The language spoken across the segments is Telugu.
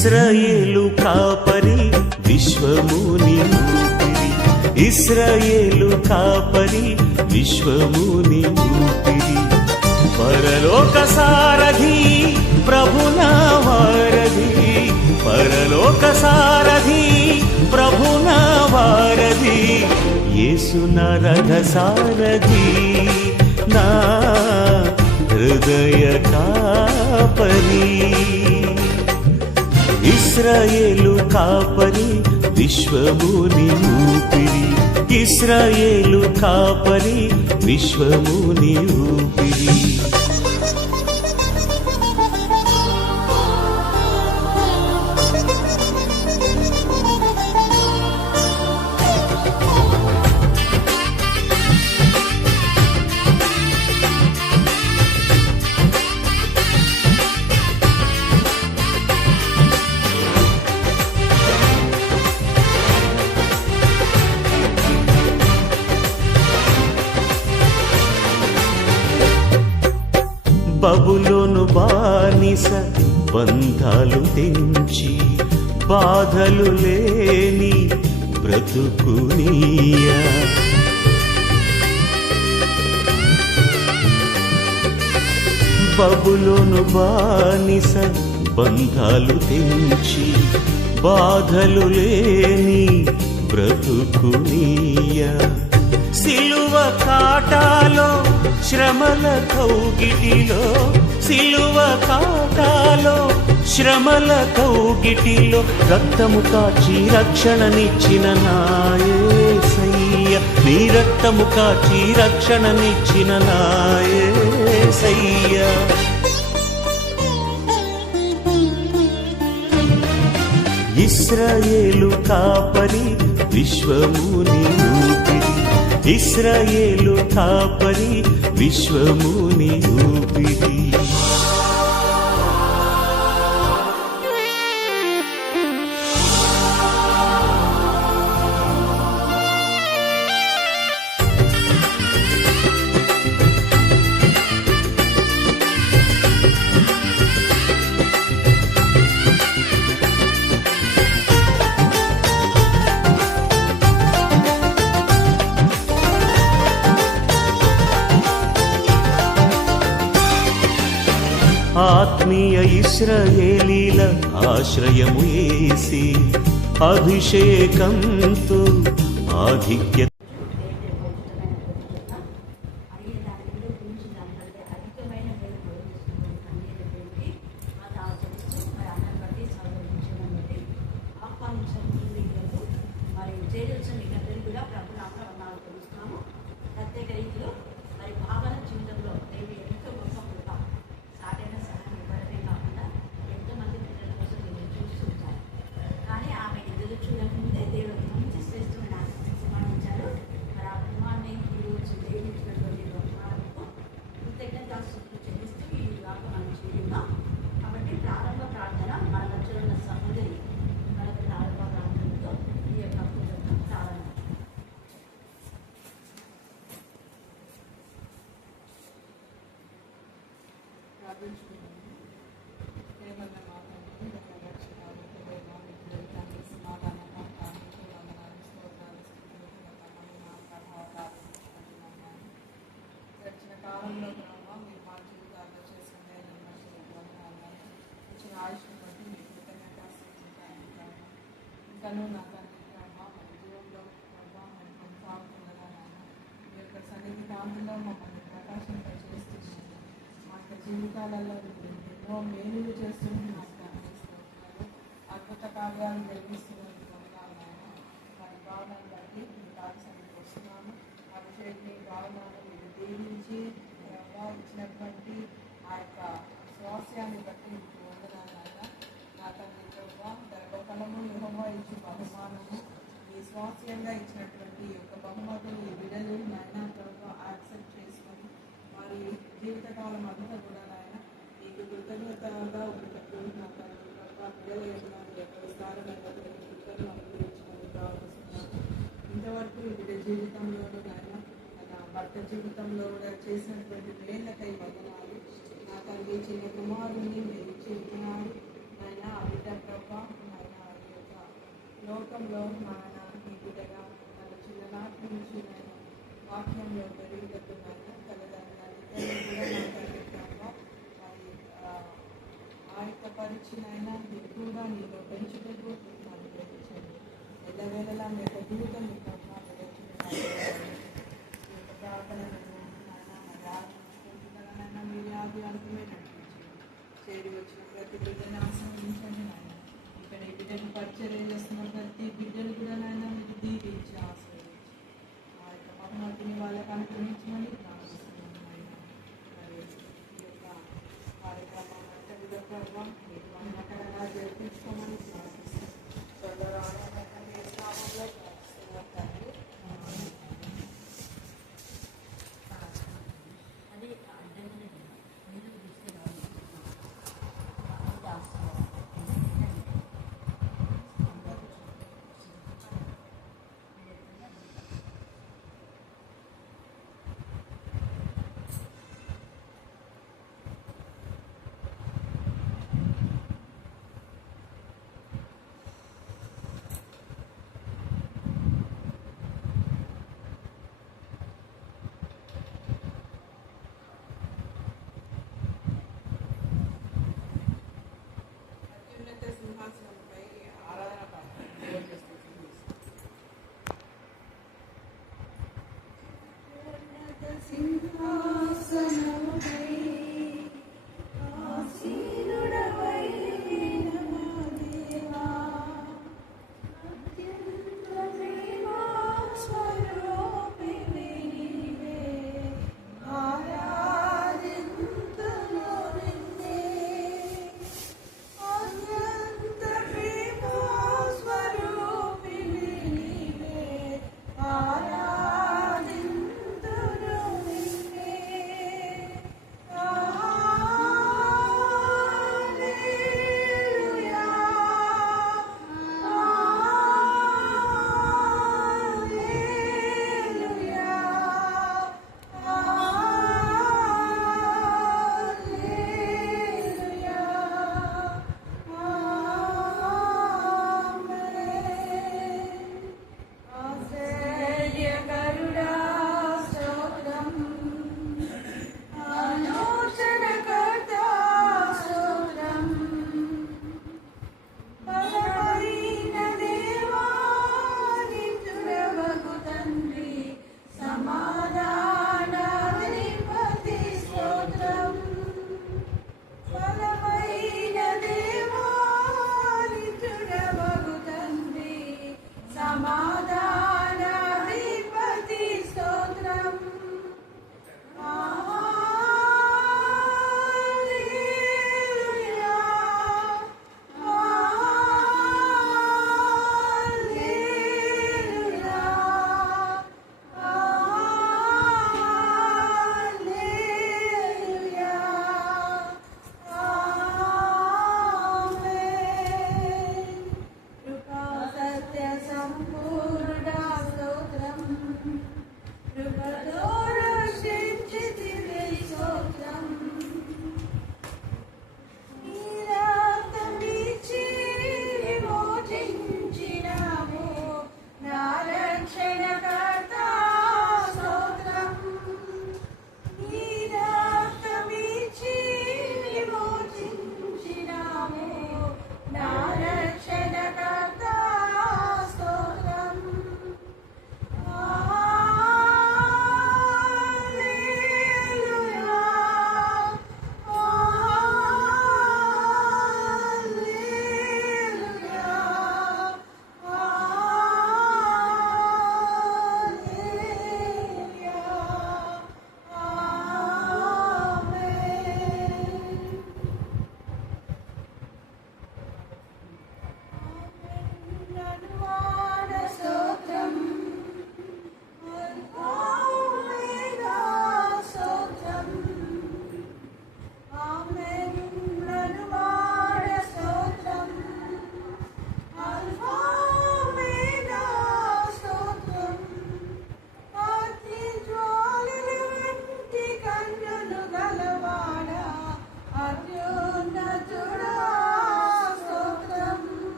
ఇశ్రాయేలు కాపరి విశ్వముని ఊపిరి, ఇశ్రాయేలు కాపరి విశ్వముని ఊపిరి. పరలోక సారథి ప్రభునా వారధి, పరలోక సారథి ప్రభునా వారధి, యేసు నా రథ సారథి, నా హృదయ కాపరి. ఇశ్రాయేలు కాపరి విశ్వముని ఊపిరి, ఇశ్రాయేలు కాపరి విశ్వముని ఊపిరి. బబులోను బానిస బంధాలు తెంచి, బాధలు లేని బ్రతుకునియా. బబులోను బానిస బంధాలు తెంచి, బాధలు లేని బ్రతుకునియా. సిలువ కాటాలో శ్రమల కౌగిటిలో, సిలువ కాటాలో శ్రమల కౌగిటిలో, రక్తము కాచి రక్షణనిచ్చిన నా యేసయ్య, నీ రక్తము కాచి రక్షణనిచ్చిన నా యేసయ్య. ఇశ్రాయేలు కాపరి విశ్వముని ఊపిరి, ఇశ్రాయేలు కాపరి విశ్వముని ఊపిరి. ఆత్మీయ ఇశ్రాయేలీల ఆశ్రయము యేసి, అభిషేకంతో ఆధిక్య ఇంకనూ నా తండ్రి ప్రభావ జీవంలో ప్రభావ మేము కొనసాగుతుండగా మీ యొక్క సన్నిధి కాంతిలో మమ్మల్ని ప్రకాశింపజేస్తున్నాను. మా యొక్క జీవితాలలో ఎన్నో మేలులు చేస్తున్నాం. అద్భుత కార్యాలు జరిగిస్తున్నది కొనసాగా వారి భావనను బట్టి మీ కార్యక్రమానికి వస్తున్నాము. అభిషేక్ని భావనను మీరు దీవించి ప్రభావం ఇచ్చినటువంటి ఆ యొక్క స్వాస్యాన్ని బట్టి మీకు వందనాలు ఆయన. నా తండ్రి ప్రభావ గర్భఫలము యెహోవా ఇచ్చి బహుమానము, ఈ స్వాస్యంగా ఇచ్చినటువంటి యొక్క బహుమతులు ఈ బిడ్డలు నాయన ప్రభావ యాక్సెప్ట్ చేసుకొని వారి జీవితకాలం అంతా కూడా నాయన మీకు కృతజ్ఞతగా ఉండేటప్పుడు నా తండ్రి ప్రభావ పిల్లల యొక్క విస్తారమైన కృతజ్ఞతలు అనుభవించుకొని ప్రారంభిస్తున్నాను. ఇంతవరకు ఈ బిడ్డ జీవితంలోనూ నాయన తన భర్త జీవితంలో కూడా చేసినటువంటి మేళ్ళకై వందనాలు. నా తండ్రి చిన్న కుమారుని మీరు ఇచ్చి ఉంటున్నారు. ఆయన నాయన ఆ బిడ్డ ప్రభా నాయన ఈ యొక్క లోకంలో నాయన ఈ బిడ్డగా తన చిన్ననాటి నుంచి నాయన వాక్యంలో పెరుగుతున్నాయన తల్లిదండ్రులు కూడా మాట్లాడే ప్రభా మరి ఆయత్తపరిచినైనా ఎక్కువగా నీలో పెంచుటకు మనం గ్రహించండి ఎల్లవేళలా మీ యొక్క దూతం మీ ప్రభా ప్రార్థనైనా మీరే ఆది అంతమే నడిపించండి చేరి వచ్చిన ప్రతి బిడ్డని ఆశ్రయించండి నాయన ఇక్కడ ఈ బిడ్డను పరిచర్య చేస్తున్న ప్రతి బిడ్డను కూడా నాయన మీకు దీవించి ఆశ్రయించి ఆ యొక్క బహుమతిని వాళ్ళకి అనుగ్రహించమని ప్రార్థిస్తున్నాను నాయన మరి ఈ యొక్క కార్యక్రమం అంటే విధంగా మీరు మహిమకరంగా జరిపించుకోమని ప్రార్థిస్తున్నాను నామంలో ప్రార్థిస్తున్నాను తండ్రి.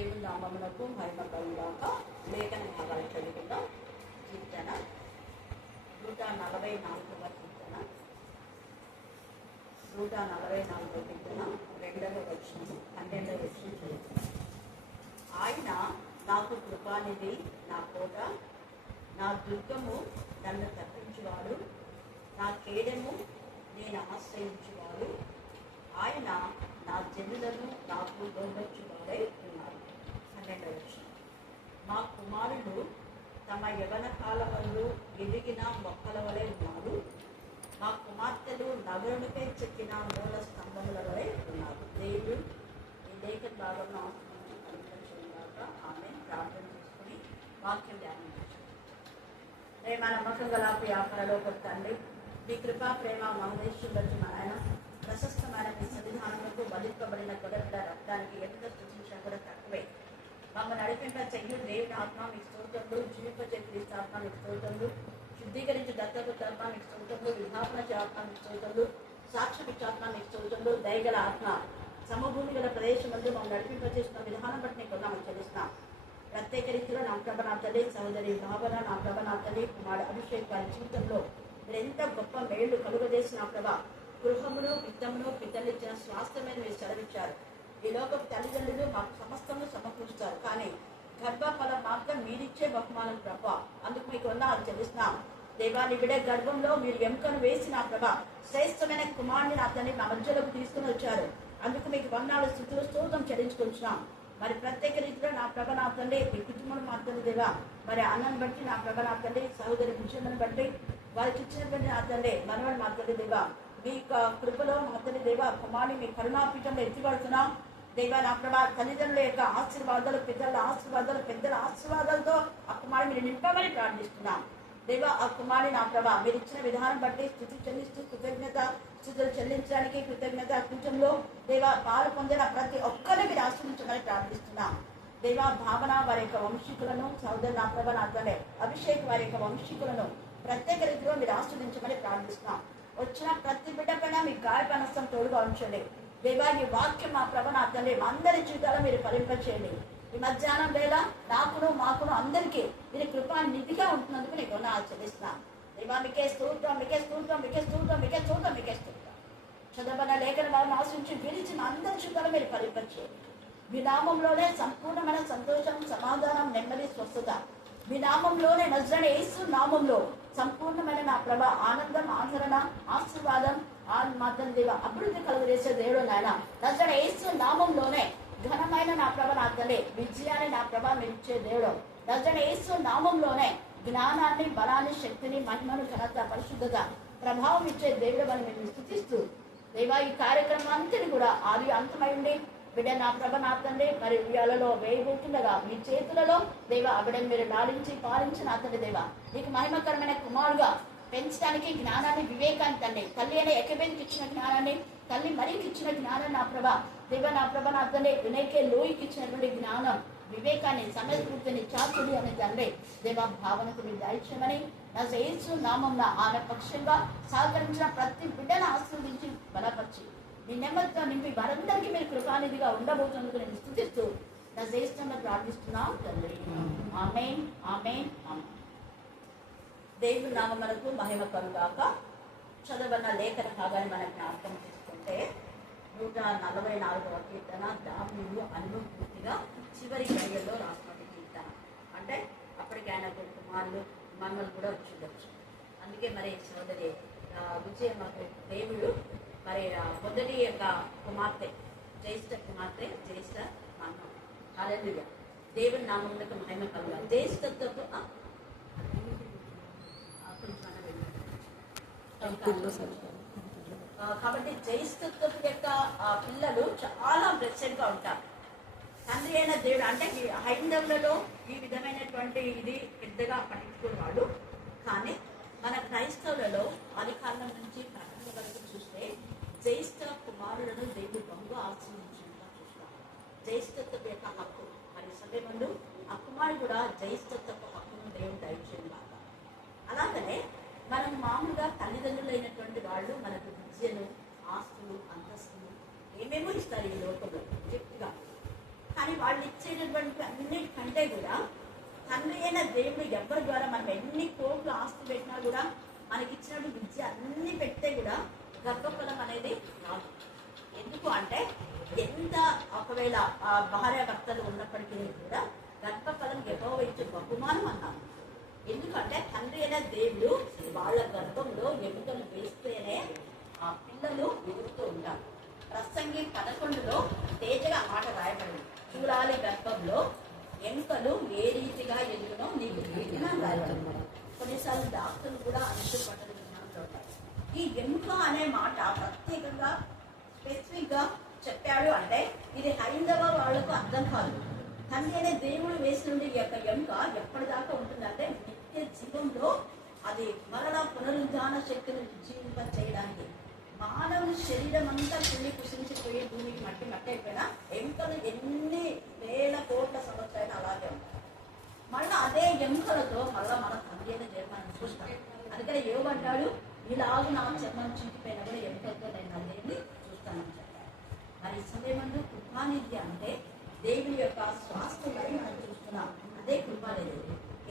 దేవుని నామమునకు మహిమ కలుగాక. లేఖన భాగాలు చదువుకుందాం. కీర్తన 144వ కీర్తన 144వ కీర్తన 2వ వచనం 12వ వచనం చదువుకుందాం. ఆయన నాకు కృపానిధి, నా కోట, నా దుర్గము, నన్ను తప్పించువాడు, నా కేడెము, నేను ఆశ్రయించువాడు. ఆయన నా జనులను నాకు గౌరవించువాడై ఉన్నారు. 12వ వచనం. మా కుమారులు తమ యవన కాలములు ఎదిగిన మొక్కల వలె ఉన్నారు. మా కుమార్తెలు నగరునిపై చెక్కిన మూల స్తంభముల వలె ఉన్నారు. దేవుడు ఈ లేఖన భాగంలో అనుగ్రహించుగాక. ఆమె ప్రార్థన చేసుకుని వాక్యం ధ్యానం చేస్తాం. ప్రేమ నమ్మకం గల వ్యాపారంలో తండ్రి, నీ కృపా ప్రేమ మహేశ్వరు బట్టి మా ఆయన ప్రశస్తమైన మీ సన్నిధానములకు బలింపబడిన గొడవల రక్తానికి ఎంత సూచించినా కూడా తక్కువే. మమ్మల్ని నడిపింప చెయ్యి దేవుని ఆత్మ మీకు స్తోత్రములు, జీవింపజేసి ఆత్మ మీకు స్తోత్రములు, శుద్ధీకరించి దత్తపుత్ర ఆత్మ మీకు స్తోత్రములు, విధాపన ఆత్మ మీకు స్తోత్రములు, సాక్షి ఆత్మ మీకు స్తోత్రములు, దయగల ఆత్మ సమభూమి గల ప్రదేశం వద్ద మమ్మల్ని నడిపింపచేసిన విధానం బట్టి నీకు మనం చెల్లిస్తున్నాం. ప్రత్యేక రీతిలో నా ప్రభ నా తల్లి, సహోదరి భావన, నా ప్రభ నా తల్లి, కుమారుడు అభిషేక్ వారి జీవితంలో మీరు ఎంత గొప్ప మేళ్లు కలుగజేసిన నా ప్రభ, గృహమును విత్తమును పిల్లలిచ్చిన స్వాస్థ్యమైన మీరు సెలవిచ్చారు. ఈ లోకపు తల్లిదండ్రులు మాకు సమస్తము సమకూరుస్తారు, కానీ గర్భఫలం మాత్రం మీరిచ్చే బహుమానం ప్రభ. అందుకు మీకు వందనాలు చెల్లిస్తున్నాం. దేవాని బిడ్డ గర్భంలో మీరు ఎముకను వేసిన ప్రభ, శ్రేష్టమైన కుమారుని నా తండ్రి మా మధ్యలోకి తీసుకుని వచ్చారు. అందుకు మీకు వందనాలు, స్థుతులు, స్తోత్రం చెల్లించుకుంటున్నాం. మరి ప్రత్యేక రీతిలో నా ప్రభ నా తండ్రి మీ కుటుంబం మా తండ్రి దేవా, మరి అన్నను బట్టి నా ప్రభ నా తండ్రి, సహోదరి భుజలను బట్టి వారికి ఇచ్చినటువంటి నా తండ్రి మనవడు మా తండ్రి దేవా, మీ కృపలో మా తండ్రి దేవా కుమారుని మీ కరుణాపీఠంలో ఎత్తిపడుతున్నాం. దేవా నా ప్రభా తల్లిదండ్రుల యొక్క ఆశీర్వాదాలు, పిల్లల ఆశీర్వాదాలు, పెద్దల ఆశీర్వాదాలతో ఆ కుమారుని మీరు నింపమని ప్రార్థిస్తున్నాం. దేవా ఆ కుమారుని నా ప్రభా మీరు ఇచ్చిన విధానం బట్టి స్థుతి చెల్లిస్తూ స్థుతులు చెల్లించడానికి కృతజ్ఞత కూర్చంలో దేవా పాలు పొందిన ప్రతి ఒక్కరిని మీరు ఆశ్రయించమని ప్రార్థిస్తున్నాం. దేవా భావన వారి యొక్క వంశీకులను, సహోదరు నా ప్రభ నా తండ్రి అభిషేక్ వారి యొక్క వంశీకులను ప్రత్యేక రీతిలో మీరు ఆశ్రయించమని ప్రార్థిస్తున్నాం. వచ్చిన ప్రతి బిడ్డ పైన మీ గాయపనస్తం తోడుగా ఉంచండి. దేవా ఈ వాక్యం మా ప్రభ నా తండ్రి అందరి జీవితాల్లో మీరు ఫలింపచేయండి. ఈ మధ్యాహ్నం వేళ నాకును మాకును అందరికీ మీరు కృపా నిధిగా ఉంటున్నందుకు నీకు ఆచరిస్తున్నాం. దేవా మీకే స్తోత్రం, మీకే స్తోత్రం, మీకే స్తోత్రం, మీకే స్తోత్రం, మీకే స్తోత్రం. చదవన లేఖన భాగం ఆశించి విరిచిన అందరి జీవితాలు మీరు ఫలింపచేయండి. మీ నామంలోనే సంపూర్ణమైన సంతోషం, సమాధానం, నెమ్మది, స్వస్థత. మీ నామంలోనే నజరేయుడైన యేసు నామంలో సంపూర్ణమైన నా ప్రభ ఆనందం, ఆదరణ, ఆశీర్వాదం మాత్రం దేవ అభివృద్ధి కలుగజేసే దేవుడు నాయన. నజరేయుడైన యేసు నామంలోనే ఘనమైన నా ప్రభ నా తల్లి విజయాన్ని నా ప్రభ మీరు ఇచ్చే దేవుడు. నజరేయుడైన యేసు నామంలోనే జ్ఞానాన్ని, బలాన్ని, శక్తిని, మహిమను, ఘనత, పరిశుద్ధత, ప్రభావం ఇచ్చే దేవుడు అని మేము స్థుతిస్తూ దేవా ఈ కార్యక్రమాంతిని కూడా ఆది అంతమై ఉండి బిడ్డ నా ప్రభ నా తండ్రి మరి ఉయ్యాలలో వేయబోతుండగా మీ చేతులలో దేవా బిడ్డను మీరు లాలించి పాలించి నా తండ్రి దేవా నీకు మహిమకరమైన కుమారుగా పెంచడానికి జ్ఞానాన్ని, వివేకాన్ని తండ్రి తల్లి అనే ఎకబేదికి ఇచ్చిన జ్ఞానాన్ని, తల్లి మరీకి ఇచ్చిన జ్ఞానం నా ప్రభ దేవ నా ప్రభ నా తండ్రి వినయకే లోయకి ఇచ్చినటువంటి జ్ఞానం, వివేకాన్ని, సమయస్ఫూర్తిని, చాతుడి అనే తండ్రి దేవా భావనకు మీరు దయచేయమని నా యేసు నామంన ఆమె పక్షంగా సహకరించిన ప్రతి బిడ్డను ఆశీర్వదించి బలపరిచి మీ నెమ్మదితో నింపి వారందరికీ మీరు కృపానిధిగా ఉండబోతున్నందుకు నేను స్తుతిస్తూ నా జ్యేష్ఠంగా ప్రార్థిస్తున్నాం తండ్రి. ఆమేన్, ఆమేన్, ఆమేన్. దేవుని నామమునకు మహిమ కలుగాక. చదవన్న లేఖన భాగాన్ని మనం జ్ఞాపకం చేసుకుంటే 144వ కీర్తన దావీదు అనుభూతిగా చివరి గడియల్లో రాసినటువంటి కీర్తన. అంటే అప్పటికి ఆయన కుమారులు మనవలు కూడా వచ్చిండొచ్చు. అందుకే మరి సోదరి విజయ మాకు దేవుడు మరి మొదటి యొక్క కుమార్తె జ్యేష్ఠ కుమార్తె జ్యేష్ఠ నామం హల్లెలూయా. దేవుని నామమునకు మహిమ కలుగాక. జ్యేష్ఠత్వపు కాబట్టి జ్యేష్ఠత్వపు యొక్క పిల్లలు చాలా బ్లెస్సెడ్గా ఉంటారు. తండ్రి అయిన దేవుడు అంటే హైందవులలో ఈ విధమైనటువంటి ఇది పెద్దగా పట్టించుకునేవాడు. కానీ మన క్రైస్తవులలో అధికారం నుంచి ప్రకటన వరకు చూస్తే జ్యేష్ఠ కుమారులను దేవుడు బహుగా ఆశీర్వదించినట్టుగా చూస్తాం. జ్యేష్ఠత్వ యొక్క హక్కు మరి సదేమందు ఆ కుమారుడు కూడా జ్యేష్ఠత్వ హక్కును దేవుడు దయచేయడం. అలాగనే మనం మామూలుగా తల్లిదండ్రులైనటువంటి వాళ్ళు మనకు విద్యను, ఆస్తులు, అంతస్తులు ఏమేమో ఇస్తారు ఈ లోకంలో చెప్తుగా. కానీ వాళ్ళు ఇచ్చేటటువంటి అన్నిటికంటే కూడా తండ్రి అయిన దేవుడు ఎవరి ద్వారా మనం ఎన్ని కోట్లు ఆస్తి పెట్టినా కూడా మనకి ఇచ్చినప్పుడు విద్య అన్ని పెడితే కూడా గర్భఫలం అనేది రాదు. ఎందుకు అంటే ఎంత ఒకవేళ ఆ భార్య భర్తలు ఉన్నప్పటికీ కూడా గర్భఫలం యెహోవా ఇచ్చే బహుమానం అన్నాము. ఎందుకంటే తండ్రి అయిన దేవుడు వాళ్ళ గర్భంలో ఎముకలు వేస్తేనే ఆ పిల్లలు ఎదుగుతూ ఉంటారు. ప్రసంగి 11లో తేజగా మాట రాయబడింది, చూడాలి గర్భంలో ఎముకలు ఏ రీతిగా ఎదుగునో నీకు రాయబడింది. కొన్నిసార్లు డాక్టర్లు కూడా అనుభవపడ్డది ఉంటారు. ఈ ఎముక అనే మాట ప్రత్యేకంగా స్పెసిఫిక్ గా చెప్పాడు అంటే ఇది హైందవ వాళ్లకు అర్థం కాదు. తండ్రి అనే దేవుడు వేసిన ఈ యొక్క ఎముక ఎప్పటిదాకా ఉంటుందంటే నిత్య జీవంలో అది మరలా పునరుద్ధాన శక్తిని జీవింప చేయడానికి. మానవుని శరీరం అంతా కుళ్ళి కుసించిపోయి భూమికి మట్టి అయిపోయినా ఎముకలు ఎన్ని వేల కోట్ల సంవత్సరాలు అలాగే ఉంటాయి. మళ్ళీ అదే ఎముకలతో మళ్ళీ మన తండ్రి అనే జన్మని చూస్తాం. అందుకని ఏమంటాడు, ఇలాగ నా చర్మం చింటిపోయినా కూడా ఎముకలతో నేను అదేమి చూస్తానని చెప్పాడు. మరి ఈ సమయమందు కృపానిధి అంటే దేవుని యొక్క స్వాస్థ్యాన్ని మనం చూస్తున్నాం. అదే కృపానిధి.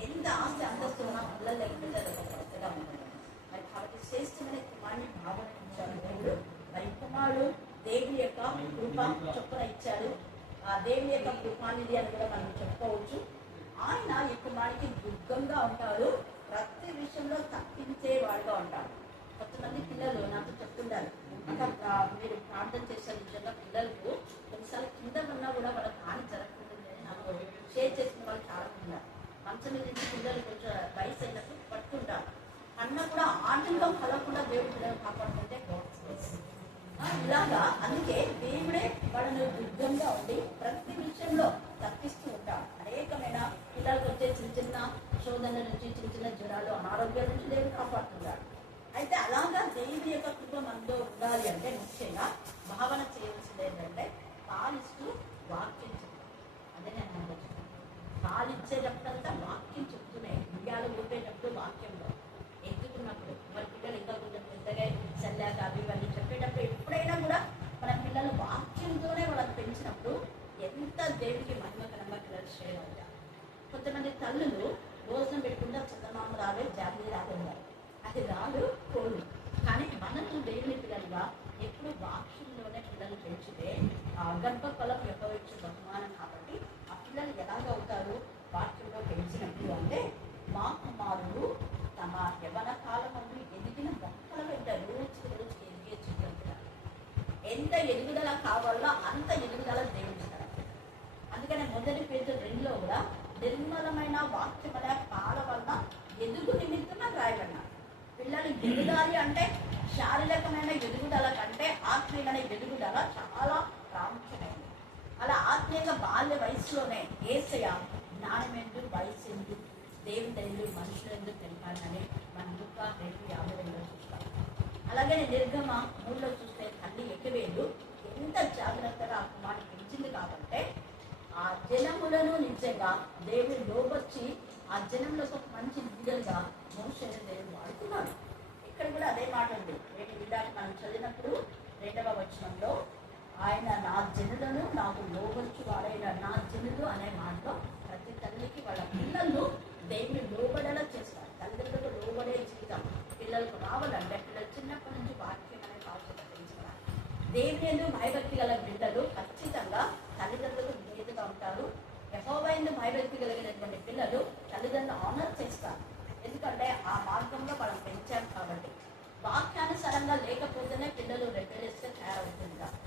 ఎంత ఆస్తి అంతస్తు ఉన్నా పిల్లలు లేకపోతే కొత్తగా ఉంటుంది. మరి కాబట్టి శ్రేష్టమైన కుమారుని భావించాడు దేవుడు. మరి కుమారుడు దేవుని యొక్క కృప చొప్పున ఇచ్చాడు. ఆ దేవుని యొక్క కృపానిధి అని కూడా మనం చెప్పుకోవచ్చు. ఆయన ఈ కుమారుడికి దుర్గంగా ఉంటాడు, ప్రతి విషయంలో తప్పించేవాడుగా ఉంటాడు. కొంతమంది పిల్లలు నాకు చెప్తుంటారు, మీరు ప్రార్థన చేసే విషయంలో పిల్లలకు కొన్నిసార్లు కింద ఉన్నా కూడా వాళ్ళకి హాని జరగకుండా నాకు షేర్ చేసిన వాళ్ళు చాలా ఉన్నారు. మంచం మీద పిల్లలు కొంచెం వయసు అయినప్పుడు పట్టుకుంటారు అన్న కూడా ఆటంకం కలగకుండా దేవుడు పిల్లలు కాపాడుకుంటే ఇలాగా. అందుకే దేవుడే వాళ్ళను దుర్గంగా ఉండి ప్రతి విషయంలో తప్పిస్తూ ఉంటాడు. అనేకమైన పిల్లలకు వచ్చే చిన్న చిన్న శోధనల నుంచి, చిన్న చిన్న జ్వరాలు, అనారోగ్యాల నుంచి దేవుడు కాపాడుతున్నాడు. అయితే అలాగా దేవుడి యొక్క కృప మనలో ఉండాలి అంటే ముఖ్యంగా భావన చేయవలసింది ఏంటంటే పాలిస్తూ వాక్యం చెప్పాలి. అదే నేను అనుకుంటున్నాను. పాలిచ్చేటప్పుడంతా వాక్యం చెప్తూనే, బియ్యాలు ఊపేటప్పుడు వాక్యంలో, ఎత్తుకున్నప్పుడు మరి పిల్లలు ఇంకా కొంచెం పెద్దగా చల్లాక అవి ఇవన్నీ చెప్పేటప్పుడు ఎప్పుడైనా కూడా మన పిల్లలు వాక్యంతోనే వాళ్ళని పెంచినప్పుడు ఎంత దేవుడికి మహిమకరంగా పిల్లలు చేయగలుగుతారు. కొంతమంది తల్లులు భోజనం పెట్టుకుంటే చందమామ రావే, జాబిలి రాగలుగుతారు. అది రాదు కోళ్ళు. కానీ మనకు దేవుని పిల్లలుగా ఎప్పుడు వాక్యంలోనే పిల్లలు పెంచితే ఆ గర్భఫలం యొక్క వచ్చే బహుమానం. కాబట్టి ఆ పిల్లలు ఎలాగ అవుతారు వాక్యంలో పెంచినప్పుడు అంటే, మా కుమారుడు తమ యవన కాలం నుండి ఎదిగిన మొక్కల వెంట రోజుకి ఎదిగే చూపుతారు. ఎంత ఎదుగుదల కావాలో అంత ఎదుగుదల దేవుడిస్తారు. అందుకని మొదటి పేరు 2లో కూడా నిర్మలమైన వాక్యం అనే పాల వల్ల ఎదుగు నిమిత్తమే రాయబడినారు. పిల్లలు ఎదగాలి అంటే శారీరకమైన ఎదుగుదల కంటే ఆత్మీయమైన ఎదుగుదల చాలా ప్రాముఖ్యమైనది. అలా ఆత్మీయంగా బాల్య వయసులోనే యేసయ్య జ్ఞానమెందు వయసు దేవుని తెలియదు మనుషులు ఎందుకు తెలిపాలని మన Luka 2:52 చూస్తాం. అలాగే నిర్గమ 3లో చూస్తే తల్లి ఎక్కవేలు ఎంత జాగ్రత్తగా ఆ కుమారుడు పెంచింది. కాబట్టి ఆ జనములను నిజంగా దేవుడు లోబర్చి ఆ జనంలో ఒక మంచి లీడర్గా మోషేని దేవుడు వాడుతున్నాడు. ఇక్కడ కూడా అదే మాట ఉంది. వీళ్ళకి మనం చదివినప్పుడు 2వ వచనంలో ఆయన నా జనులను నాకు లోబర్చు వాడైన నా జనులు అనే మాటలో ప్రతి తల్లికి వాళ్ళ పిల్లలను దేవుని లోబడేలా చేస్తారు. తల్లిదండ్రులకు లోబడే జీవితం పిల్లలకు రావాలంటే పిల్లలు చిన్నప్పటి నుంచి వాక్యం అనే బాధ్యత పెంచుకోవాలి. దేవుని భయభక్తి గల బిడ్డలు ఖచ్చితంగా తల్లిదండ్రులకు విధేయతగా ఉంటారు. యెహోవా యందు భయభక్తి కలిగినటువంటి పిల్లలు తల్లిదండ్రులు ఆనర్ చేస్తారు. ఎందుకంటే ఆ మార్గంలో మనం పెంచాం కాబట్టి. వాక్యానుసారంగా లేకపోతేనే పిల్లలు రెగ్యులర్స్గా తయారవుతుంటారు.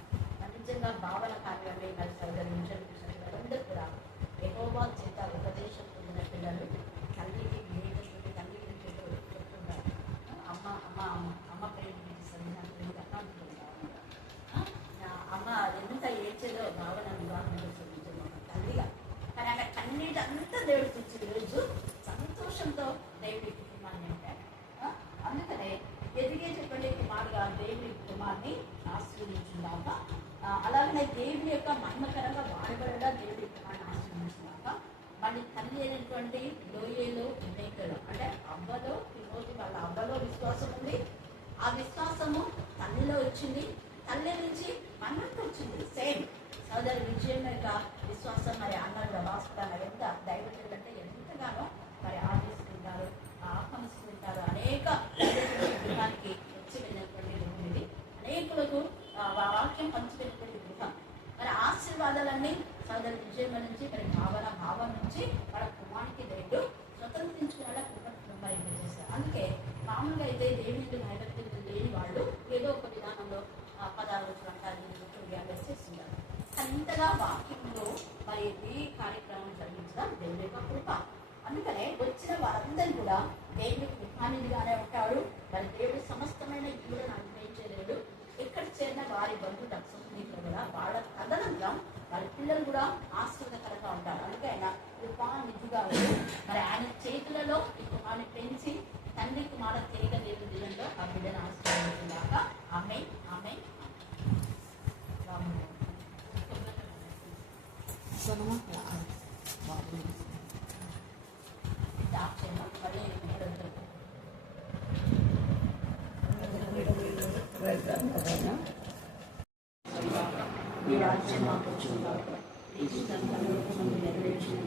నిజంగా భావన కార్యాన్ని మరి సరిగ్గా కూడా యెహోవా చేత ఉపదేశం పొందిన పిల్లలు తల్లికి వివేకస్తుడి తల్లి గురించి చెప్తుంటారు. అమ్మ అమ్మ అమ్మ పేరు గురించి సరిగ్గా అమ్మ ఎంత ఏడ్చేదో భావన వివాహం చేస్తుంది తల్లిగా. కానీ అక్కడ కన్నీటి అంతా దేవుడు తెచ్చి రోజు సంతోషంతో దేవుడి కుటుంబాన్ని నింపాడు. అందుకనే ఎదిగేటటువంటి కుమారుగా దేవుడి కుమార్ని ఆశీర్వదించున్నాక, అలాగనే దేవుడి యొక్క మహిమకరంగా వాడబడగా దేవుడి కుమార్ని ఆశీర్వదించున్నాక, మళ్ళీ తల్లి అయినటువంటి లోయలో వివేకుడు అంటే అవ్వలో తిమోతి వాళ్ళ అవ్వలో విశ్వాసం ఉంది. ఆ విశ్వాసము తల్లిలో వచ్చింది. తల్లి నుంచి మనకు వచ్చింది. సేమ్ సోదరి విజయం యొక్క విశ్వాసం మరి అన్నలు భాస్కర్ ఎంత దైవజనులు అంటే ఎంతగానో మరి ఆదేశిస్తుంటారు, ఆహ్వానిస్తుంటారు. అనేక గృహానికి వచ్చి వెళ్ళినటువంటి గృహం ఇది. అనేకులకు వాక్యం పంచిపెట్టినటువంటి గృహం. మరి ఆశీర్వాదాలన్నీ సోదరు విజయం నుంచి మరి భావం నుంచి వాళ్ళ కుమారునికి దేవుడు స్వతంత్రించుకునేలా మరి చేశారు. అందుకే మామూలుగా అయితే దేవునికి నైవేద్యం లేని వాళ్ళు ఏదో ఒక విధానంలో పదాలు అంటారు చేస్తున్నారు. కానీ ఇంతగా వాక్యంలో మరి ఈ కార్యక్రమం జరిగించడం దేవుడి యొక్క కృప. అందుకనే వచ్చిన వారందరూ కూడా దేవుడికి విహానిగానే ఉంటాడు. మరి దేవుడు సమస్తమైన ఈవులను అనుగ్రహించలేడు. ఎక్కడ చేరిన వారి బంధువులు అక్షులు కూడా వాళ్ళ తదనంతరం వారి పిల్లలు కూడా ఆశ్చర్యకరంగా ఉంటారు. అందుకే ఆయన కృపానిధిగా మరి ఆయన చేతులలో ఈ కృపాన్ని పెంచి తండ్రి కుమార తీగ దేవుని దినంలో ఆ బిడ్డను ఆశీర్వదించాక ఆమె ఆమె ఈ రాజ్యం మాకు వచ్చిందాక ఈ జీవితంలో నెరవేర్చిన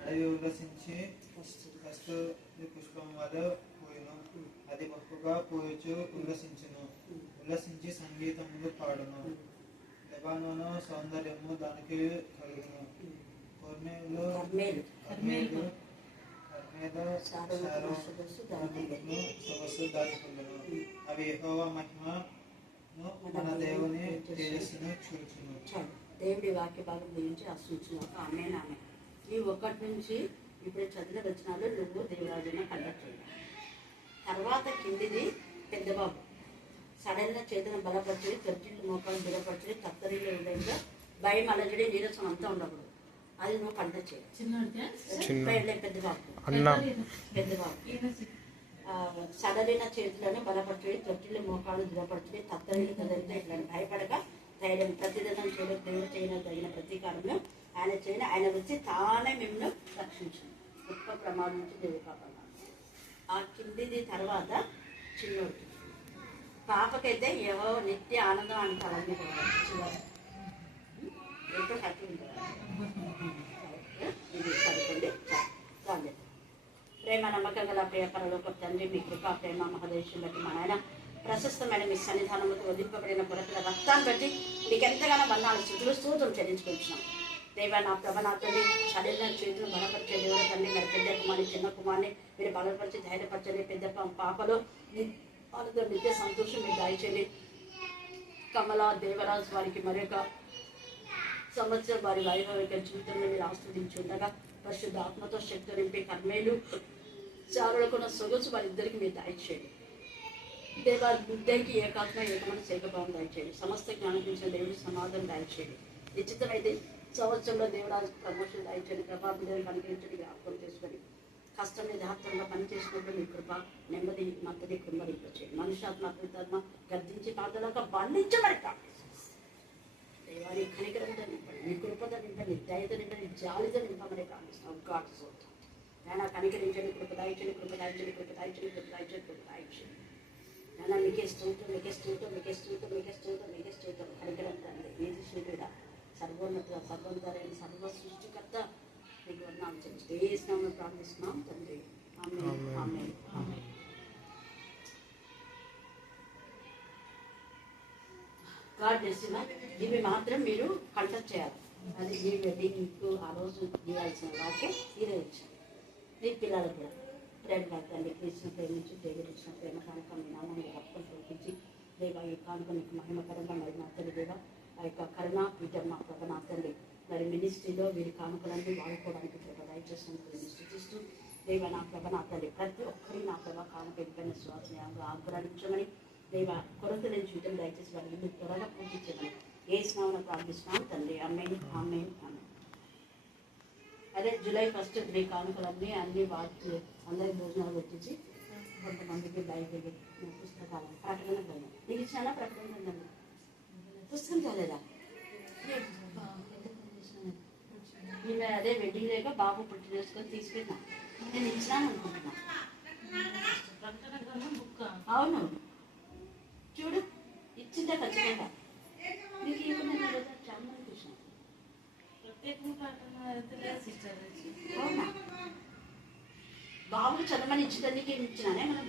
అడవి ఉల్లసించి కస్తూరి పుష్పం వల్ల పోయిను. అది బహుగా పోయొచ్చు ఉల్లసించి సంగీతములు పాడును. లెబానోను సౌందర్యము దానికి కలుగును. కర్మేలు సొగసు దాచుకుందును. అవి యెహోవా మహిమను మన దేవుని తేజస్సును చూచును. దేవుడి వాక్య భాగం గురించి ఆశించిన ఆమె ఈ ఒకటి నుంచి ఇప్పుడు చదివిన వచనాలు నువ్వు దేవరాజుని కండక్ట్ చేయాలి. తర్వాత కిందిది పెద్దబాబు సడన్గా చేతులను బలపరిచి తెచ్చిళ్ళు మోకాలు దిగపరిచి తత్తరిలో ఉండేగా భయం అలజడి నీరసం అంతా ఉండకూడదు. అది నువ్వు కండక్ట్ చేయాలి. పెద్దబాబు సడలిన చేతులను బలపరిచి తొట్టిళ్ళు మోకాలు దిగపరిచి తత్తరిలు కదిలితే ఇట్లా భయపడక ధైర్యం ప్రతిదినం చేయడం దేవుడు చేయడం తగిన ప్రతీకారంలో ఆయన చేయని ఆయన వచ్చి తానే మిమ్మల్ని రక్షించింది. గొప్ప ప్రమాదం నుంచి దేవుడు కాపాడాలి. ఆ కిందిది తర్వాత చిన్నోడు పాపకైతే ఏవో నిత్య ఆనందం అంటారు. ఎంతో హ్యాపీ ఉంటుంది. ఇది చదువుకోండి. ప్రేమ నమ్మకం గల ప్రియ పరలోక తండ్రి, మీ కృపా ప్రేమ మహదేశం బట్టి మా నాయన ప్రశస్తమైన మీ సన్నిధానంలో వదిలిపబడిన కొరకుల రక్తాన్ని బట్టి మీకు ఎంతగానో వందనాలు స్థుతులు స్తోత్రం చెల్లించుకుంటున్నాం. దేవా నా ప్రభ నా తల్లి శరీరం చేతులు బలపరిచే దేవుడు తండ్రి మరి పెద్ద కుమార్ని చిన్న కుమార్ని మీరు బలపరిచి ధైర్యపరచండి. పెద్ద పాపలో వాళ్ళతో నిత్య సంతోషం మీరు దాయిచేయండి. కమల దేవరాజ్ వారికి మరొక సంవత్సరం వారి వైభవిక జీవితంలో మీరు ఆస్వాదించుండగా పరిశుద్ధ ఆత్మతో శక్తి నింపి కర్మేలు చారులకున్న సొగసు వారిద్దరికి మీరు దాయిచేయండి. దేవా ఇద్దరికి ఏకాత్మ ఏకమైన శేఖభావం దాయిచేయండి. సమస్త జ్ఞానించిన దేవుడి సమాధానం దాయిచేయండి. నిశ్చితమైతే సంవత్సరంలో దేవురాజు ప్రమోషన్ దాయిచేయండి. ప్రభావం దేవుని అనుగ్రహించండి. జ్ఞాపకం చేసుకొని కష్టం యథార్థంగా పనిచేసినప్పుడు మీ కృప నెమ్మది మద్దతి కృంభరింపచేయండి. మనుష్యాత్మ అతమ గర్జించి పాతలాగా బంధించబడి దేవారి కనికరంతో నింపండి. మీ కృపతో నింపండి, దయతో నింపండి, జాలితో నింపమని ప్రార్థిస్తున్నాం. గాడ్ సోతం నాయన కనికరించండి, కృప దాయించండి, కృప దాయించండి, కృప దాయించండి, కృప దాయించండి, కృప దాయించండి. నాయన మీకే స్తోత్రం, మీకే స్తోత్రం, మీకే స్తోత్రం, మీకే స్తోత్రం, మీకే స్తోత్రం. కనికరం తండ్రి, నీతి శూరుడ, సర్వోన్నత, సర్వంతరైన సర్వ సృష్టికర్త మీకు వందనాలు చెల్లిస్తూ ఏ స్నామం ప్రార్థిస్తున్నాం తండ్రి. ఆమేన్, ఆమేన్, ఆమేన్. గాడ్ చేసిన ఇవి మాత్రం మీరు కంటెక్ట్ చేయాలి. అది ఈ వెడ్డింగ్కు ఆ రోజు గీయాల్సిన వాక్యం ఈరోజు ఇచ్చారు. మీ పిల్లలకు కూడా ప్రేమ తండ్రి ఇచ్చిన ప్రేమించి దేవుడు ఇచ్చిన ప్రేమ కానుక మీ నామాన్ని రక్తం చూపించి దేవా ఈ కానుక నీకు మహిమకరంగా మరి నా తండ్రి దేవా ఆ యొక్క కరుణ విజయమ్మ ప్రభ నా తండ్రి మరి మినిస్ట్రీలో వీరి కానుకలన్నీ వాడుకోవడానికి ప్రభ దయచేసినందుకు సూచిస్తూ దేవ నా ప్రభ నా తండ్రి ప్రతి ఒక్కరి నా ప్రభ కానుక ఎంపైన శ్వాస ఆగ్రహించమని దేవ కొరత నేను జీవితం దయచేసి వారి ఇల్లు త్వరగా పూజించమని ఏ స్నామం ప్రార్థిస్తున్నాం తండ్రి. ఆమేన్, ఆమేన్, ఆమేన్. అదే జూలై 1 3 కానుకలన్నీ అన్ని వాటి అందరికి భోజనాలు పెట్టించి కొంతమందికి బైబిల్ పుస్తకాలు ప్రకటన గ్రంథం నీకు ఇచ్చానా ప్రకటన గ్రంథం పుస్తకం కాలేదా? ఈమె అదే వెడ్డింగ్ లేక బాబు పుట్టి చేసుకొని తీసుకెళ్ళినా నేను ఇచ్చినాను అనుకుంటున్నా. అవును చూడు ఇచ్చిందే ఖచ్చితంగా మీకు ఏమైనా చాలా మంది చూసాను. అవునా బాబు చదవమని ఇచ్చేదానికి ఏమి ఇచ్చినానే మనం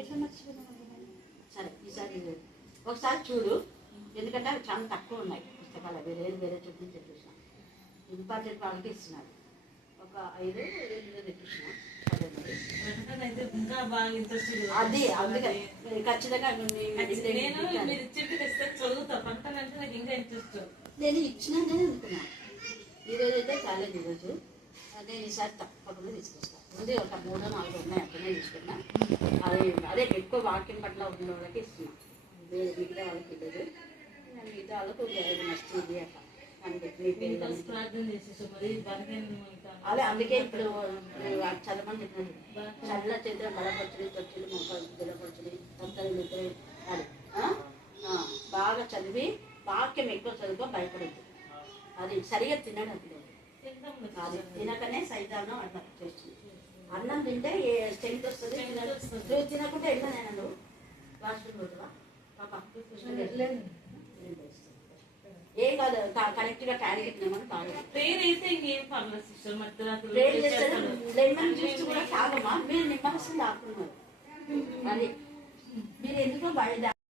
ఎట్లా మర్చిపోయినా. సరే ఈసారి ఒకసారి చూడు, ఎందుకంటే అవి చాలా తక్కువ ఉన్నాయి పుస్తకాలు. అవి వేరే వేరే చూపించి చూసిన ఇంపార్టెంట్ వాళ్ళకి ఇస్తున్నారు. ఒక 5 తెప్పించిన అది అందుకని ఖచ్చితంగా నేను ఇచ్చినానే అనుకున్నా. ఈరోజు అయితే కాలేదు. ఈరోజు నేను ఈసారి తప్పకుండా తీసుకొస్తాను. ఉంది ఒక 3 4 ఉన్నాయి అక్కడనే తీసుకున్నా. అది అదే ఎక్కువ వాక్యం పట్ల ఉన్న వాళ్ళకి ఇస్తున్నా. మిగతా వాళ్ళకి ఇవ్వదు. మిగతా వాళ్ళకు నచ్చింది అట్లా అదే అందుకే ఇప్పుడు చదవమని చెప్పినది. చల్ల చేతులు బలపరచుని తొచ్చులు మొక్కలు దిలపరచుని తొందర నిద్ర అది బాగా చదివి వాక్యం ఎక్కువ చదువుకో భయపడద్దు. అది సరిగా తినడం అప్పుడు అది తినకనే సైతానం అట్లా చేస్తుంది. అన్నం తింటే స్ట్రెంత్ వస్తుంది. నువ్వు తినకుంటే ఎట్లా నేను వాష్రూమ్ పోతువా పాప ఏం కాదు. కరెక్ట్ గా క్యారీ తినమని తాగదు. లెమన్ జ్యూస్ కూడా తాగమా. మీరు నిమ్మరసం తాగుతున్నారు. అది మీరు ఎందుకో